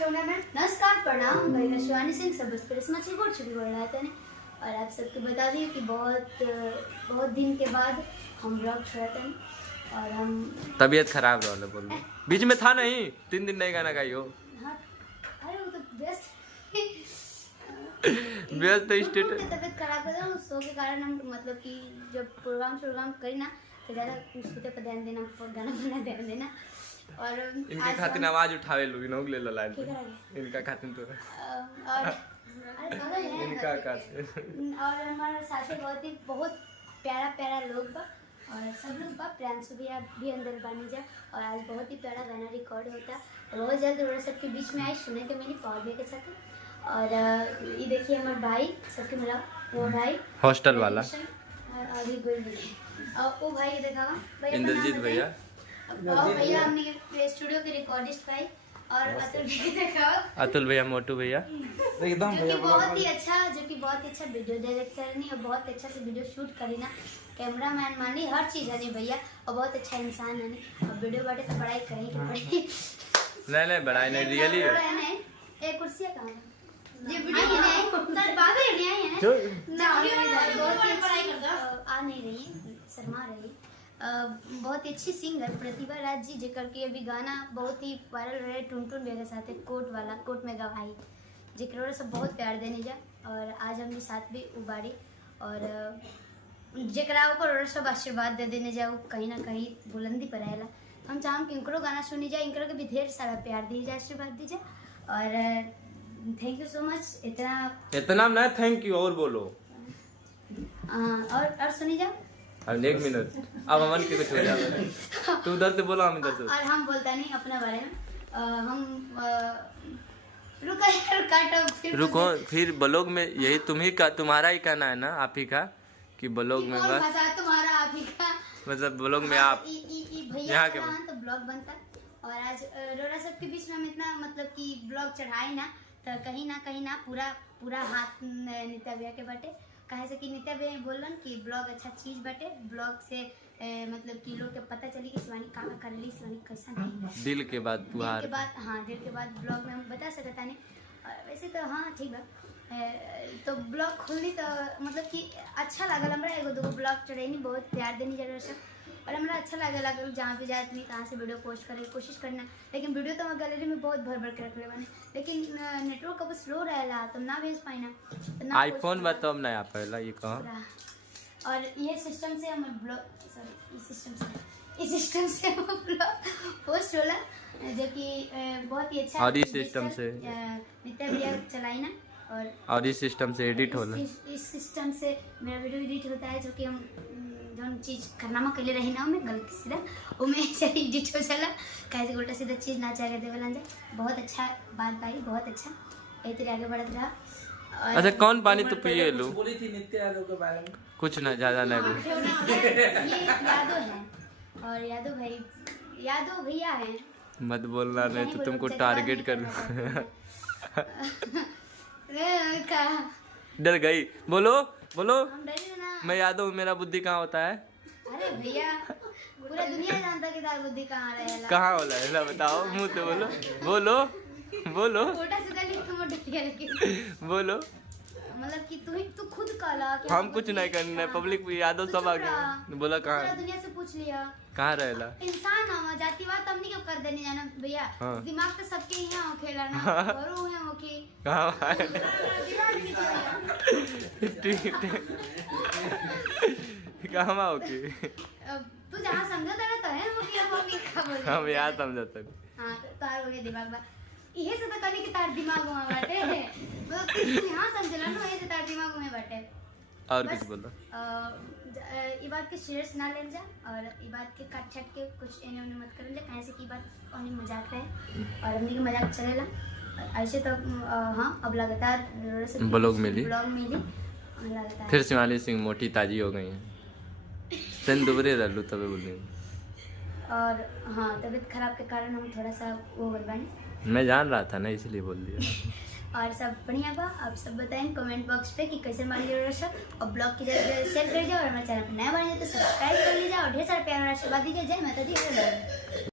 नमस्कार प्रणाम भाई शिवानी सिंह सब मछली बोल रहा था और आप सबको बता दिए कि बहुत दिन के बाद हम ब्लॉग छोड़ा था और हम तबीयत खराब रहा बोलो बीच में था नहीं 3 दिन नहीं गाना गाई हो। हाँ, अरे वो तो व्यस्त स्टेट तबीयत खराब है तो शो के कारण हम मतलब कि जब प्रोग्राम करी ना तो ज़्यादा उसके पर ध्यान देना गाना बना ध्यान देना और इनके खातिर आवाज उठावे लोग इनोग ले लो लाइन पे इनका खातिर तो और इनका खातिर और हमारा साथी बहुत प्यारा लोग बा और सब लोग बा प्रियांशु भी अंदर बने जा और आज बहुत ही प्यारा गाना रिकॉर्ड होता है बहुत जल्द और सबके बीच में आई सुने के मैंने पावर भैया के साथ और ये देखिए हमारे भाई सबके मिला वो भाई हॉस्टल वाला और ये गोल और वो भाई देखा इंद्रजीत भैया भैया हमने स्टूडियो के रिकॉर्डिस्ट भाई और अतुल भैया देखा अतुल भैया मोटू भैया एकदम जो कि बहुत ही अच्छा वीडियो डायरेक्टर नहीं और बहुत अच्छा से वीडियो शूट करी ना कैमरामैन मानी हर चीज है नहीं भैया और बहुत अच्छा इंसान है नहीं और वीडियो बाटे तो बड़ाई करें कि बड़ी नहीं बड़ाई नहीं रियली है एक कुर्सी कहां है ये वीडियो नहीं सर बात ही नहीं है जो पढ़ाई करता आ नहीं रही शर्मा रही बहुत ही अच्छी सिंगर प्रतिभा राज जी जेकर के अभी गाना बहुत ही वायरल रहे टुनटुन भैया के साथ कोर्ट में गवाही जेकर सब बहुत प्यार देने जा और आज हमने साथ भी उबाड़ी और जेकरा ऊपर सब आशीर्वाद दे देने जा कहीं ना कहीं बुलंदी पर आएला हम चाहम कि इनकरो गाना सुनी जाए इनकरो के भी ढेर सारा प्यार दी जाए आशीर्वाद दीजिए और थैंक यू सो मच इतना ना थैंक यू और बोलो और सुनी जाओ अब 1 मिनट अब अमन के कुछ हो जाएगा तू उधर से बोला हम इधर से और हम बोलता नहीं अपने बारे में हम रुको फिर ब्लॉग में यही तुम्हारा ही कहना है ना आप ही का कि ब्लॉग में बस तुम्हारा आप ही का मतलब ब्लॉग में आप यहाँ के तो ब्लॉग बनता और आज रोरा सबके बीच में हम इतना मतलब कि ब्लॉग चढ़ाए ना तो कहीं ना पूरा हाथ नित्या भैया के बाटे कहे से कि नित्या भैया बोलन कि ब्लॉग अच्छा चीज बाटे ब्लॉग से मतलब कि लोग के पता चली कि शिवानी का कर ली शिवानी कैसा नहीं दिल के बाद दिल के बाद ब्लॉग में हम बता सकता नहीं वैसे तो हाँ ठीक है तो ब्लॉग खुलनी तो मतलब कि अच्छा लागल हमरा एगो दूगो ब्लॉग चढ़ेनी बहुत प्यार देनी जरूर सब और हमरा अच्छा लागल जहाँ पे जाए नहीं कहाँ से वीडियो पोस्ट करे कोशिश करना लेकिन वीडियो तो हम गैलरी में बहुत भर के रख ले बने लेकिन नेटवर्क कब स्लो रहेला तो ना भेज पाई ना आईफोन बा तब ना आ पाएला ये कहां और ये सिस्टम से हम ब्लॉग सॉरी इस सिस्टम से हम ब्लॉग पोस्ट होला जो कि बहुत ही अच्छा और इस सिस्टम से नित्या भैया चलाई ना और इस सिस्टम से एडिट होला इस सिस्टम से मेरा वीडियो एडिट होता है जो कि हम जो चीज करनामा के लिए रही ना मैं गलती सीधा वो में एडिट हो जाला कैसे उल्टा सीधा चीज ना चाहे देवला जाए बहुत अच्छा बात भाई बहुत अच्छा ऐसे आगे बढ़त रहा। अच्छा कौन पानी तो पिए लो बोली थी नित्य यादव के बारे में कुछ ना ज्यादा नहीं बोल ये यादव है और यादव भैया है मत बोलना नहीं तो तुमको टारगेट कर डर गई बोलो मैं यादव मेरा बुद्धि कहाँ होता है अरे भैया पूरा दुनिया जानता कि तार बुद्धि कहाँ रहेला कहाँ होला है बताओ मुंह से बोलो छोटा सा लिख मोटा बोलो मतलब कि तू खुद कहला कि हम कुछ नहीं करना है पब्लिक यादव सब आगे बोला कहाँ दुनिया से पूछ लिया कहाँ रहेला इंसान हम जातिवाद हमनी के कर देनी जाना भैया दिमाग तो सबके यहाँ खेला ना करो है ओके कहाँ कहाँ ओके तू जहाँ समझा था ना तो है ओके अब मम्मी का बोल हम यार समझते हां तो तार हो गया दिमाग में इहे से तो कनी कि तार दिमाग में बाटे मतलब तू यहाँ समझला ना ये तार दिमाग में बाटे और कुछ बोलो ई बात के सीरियस ना ले जा और ई बात के काट छट के कुछ एने ओने मत कर ले काहे से की बात ओने मजाक रहे और हमनी के मजाक चलेला ऐसे तो हां अब लगातार ब्लॉग मिली लगातार फिर शिवानी सिंह मोटी ताजी हो गई है तन दुबरे रहलू तबे बोलने और हाँ तबीयत खराब के कारण हम थोड़ा सा वो बने मैं जान रहा था ना इसलिए बोल दिया और सब बढ़िया बा आप सब बताएं कमेंट बॉक्स पे कि कैसे मान लीजिए सब और ब्लॉग की जगह शेयर कर जाओ और हमारे चैनल पर नया बने तो सब्सक्राइब कर लीजिए और ढेर सारा प्यार और आशीर्वाद दीजिए जय माता दी।